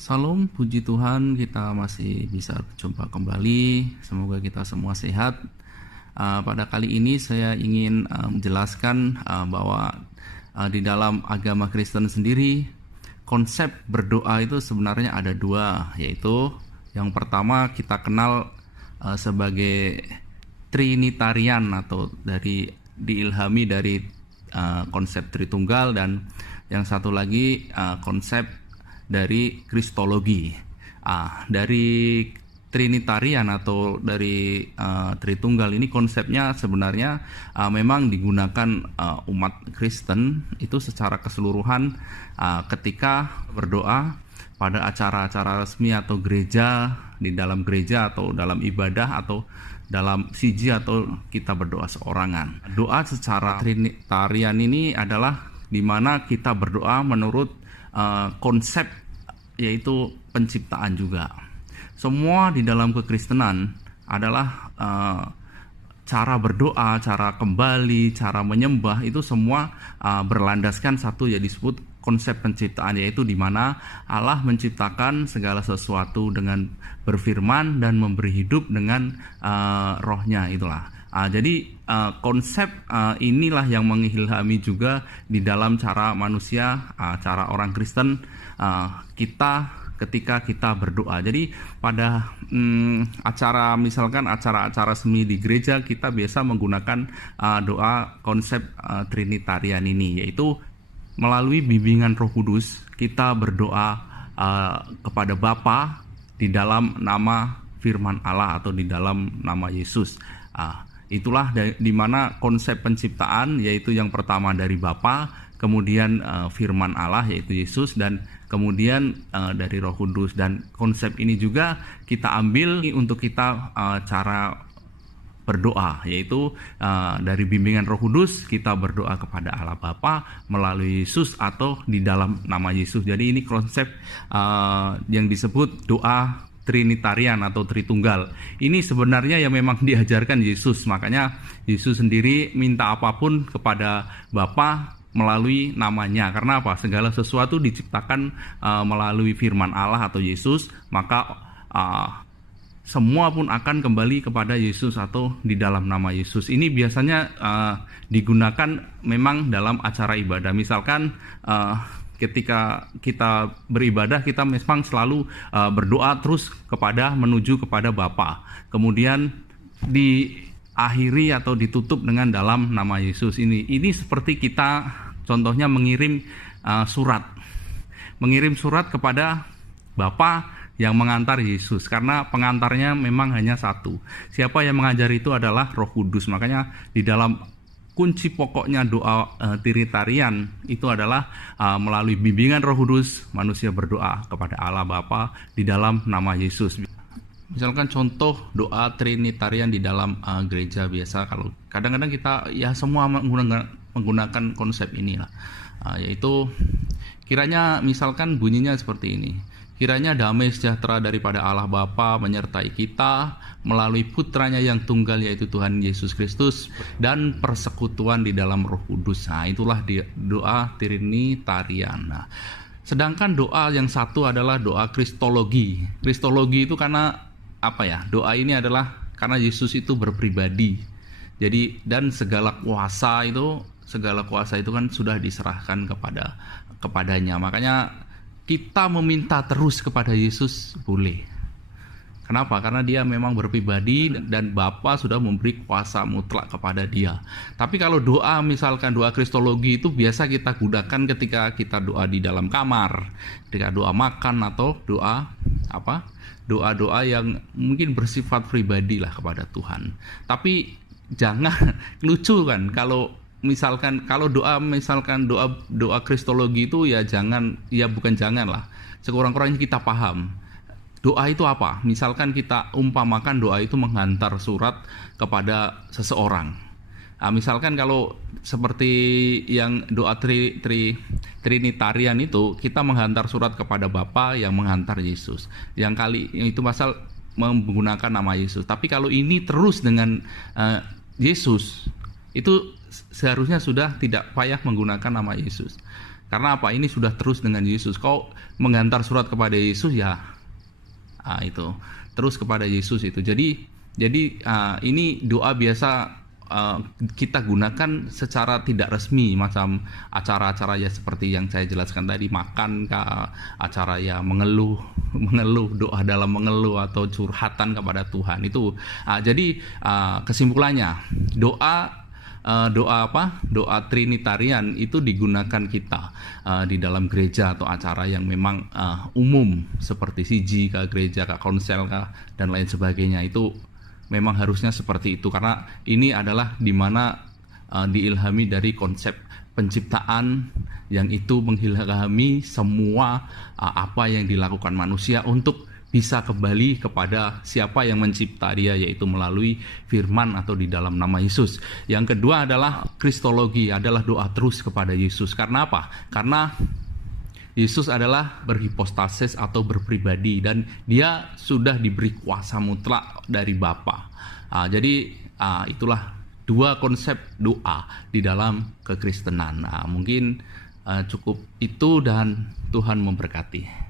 Salam, puji Tuhan kita masih bisa berjumpa kembali. Semoga kita semua sehat. Pada kali ini saya ingin menjelaskan bahwa di dalam agama Kristen sendiri konsep berdoa itu sebenarnya ada dua, yaitu yang pertama kita kenal sebagai Trinitarian atau diilhami dari konsep Tritunggal, dan yang satu lagi konsep dari Kristologi. Dari Trinitarian atau dari Tritunggal ini konsepnya sebenarnya memang digunakan umat Kristen itu secara keseluruhan ketika berdoa pada acara-acara resmi atau gereja, di dalam gereja atau dalam ibadah atau dalam siji atau kita berdoa seorangan. Doa secara Trinitarian ini adalah di mana kita berdoa menurut konsep, yaitu penciptaan juga. Semua di dalam kekristenan adalah cara berdoa, cara kembali, cara menyembah itu semua berlandaskan satu, yang disebut konsep penciptaan, yaitu di mana Allah menciptakan segala sesuatu dengan berfirman dan memberi hidup dengan rohnya itulah. Jadi konsep inilah yang mengilhami juga di dalam cara manusia, cara orang Kristen kita ketika kita berdoa. Jadi pada acara, misalkan acara-acara semi di gereja, kita biasa menggunakan doa konsep Trinitarian ini, yaitu melalui bimbingan Roh Kudus kita berdoa kepada Bapa di dalam nama firman Allah atau di dalam nama Yesus. Itulah di mana konsep penciptaan, yaitu yang pertama dari Bapa, kemudian firman Allah yaitu Yesus, dan kemudian dari Roh Kudus. Dan konsep ini juga kita ambil untuk kita cara berdoa, yaitu dari bimbingan Roh Kudus kita berdoa kepada Allah Bapa melalui Yesus atau di dalam nama Yesus. Jadi ini konsep yang disebut doa Trinitarian atau Tritunggal. Ini sebenarnya yang memang diajarkan Yesus. Makanya Yesus sendiri minta apapun kepada Bapa melalui namanya. Karena apa? Segala sesuatu diciptakan melalui firman Allah atau Yesus, maka semua pun akan kembali kepada Yesus atau di dalam nama Yesus. Ini biasanya digunakan memang dalam acara ibadah. Misalkan ketika kita beribadah, kita memang selalu berdoa terus menuju kepada Bapa. Kemudian diakhiri atau ditutup dengan dalam nama Yesus. Ini seperti kita contohnya mengirim surat kepada Bapa yang mengantar Yesus, karena pengantarnya memang hanya satu. Siapa yang mengajar itu adalah Roh Kudus. Makanya di dalam kunci pokoknya doa Trinitarian itu adalah melalui bimbingan Roh Kudus manusia berdoa kepada Allah Bapa di dalam nama Yesus. Misalkan contoh doa Trinitarian di dalam gereja biasa, kalau kadang-kadang kita ya semua menggunakan konsep inilah, yaitu kiranya misalkan bunyinya seperti ini. Kiranya damai sejahtera daripada Allah Bapa menyertai kita melalui putranya yang tunggal, yaitu Tuhan Yesus Kristus, dan persekutuan di dalam Roh Kudus. Nah, itulah doa Trinitarian. Nah, sedangkan doa yang satu adalah doa Kristologi. Kristologi itu karena apa ya? Doa ini adalah karena Yesus itu berpribadi. Jadi dan segala kuasa itu kan sudah diserahkan kepadanya. Makanya kita meminta terus kepada Yesus boleh. Kenapa? Karena dia memang berpribadi dan Bapa sudah memberi kuasa mutlak kepada dia. Tapi kalau doa, misalkan doa Kristologi itu biasa kita gunakan ketika kita doa di dalam kamar, ketika doa makan atau doa-doa yang mungkin bersifat pribadi lah kepada Tuhan. Tapi jangan lucu kan kalau doa Kristologi itu bukan jangan lah. Sekurang-kurangnya kita paham. Doa itu apa? Misalkan kita umpamakan doa itu menghantar surat kepada seseorang. Misalkan kalau seperti yang doa Trinitarian itu, kita menghantar surat kepada Bapa yang menghantar Yesus. Yang itu pasal menggunakan nama Yesus. Tapi kalau ini terus dengan Yesus, itu seharusnya sudah tidak payah menggunakan nama Yesus. Karena apa? Ini sudah terus dengan Yesus. Kau menghantar surat kepada Yesus ya, itu terus kepada Yesus itu. Jadi ini doa biasa kita gunakan secara tidak resmi, macam acara-acara ya seperti yang saya jelaskan tadi, makan acara ya mengeluh doa dalam mengeluh atau curhatan kepada Tuhan itu. Jadi kesimpulannya doa Trinitarian itu digunakan kita di dalam gereja atau acara yang memang umum seperti siji gereja konsel dan lain sebagainya. Itu memang harusnya seperti itu, karena ini adalah dimana diilhami dari konsep penciptaan yang itu mengilhami semua apa yang dilakukan manusia untuk bisa kembali kepada siapa yang mencipta dia, yaitu melalui firman atau di dalam nama Yesus. Yang kedua adalah kristologi, adalah doa terus kepada Yesus. Karena apa? Karena Yesus adalah berhipostasis atau berpribadi, dan dia sudah diberi kuasa mutlak dari Bapa. Jadi itulah dua konsep doa di dalam kekristenan. Mungkin cukup itu dan Tuhan memberkati.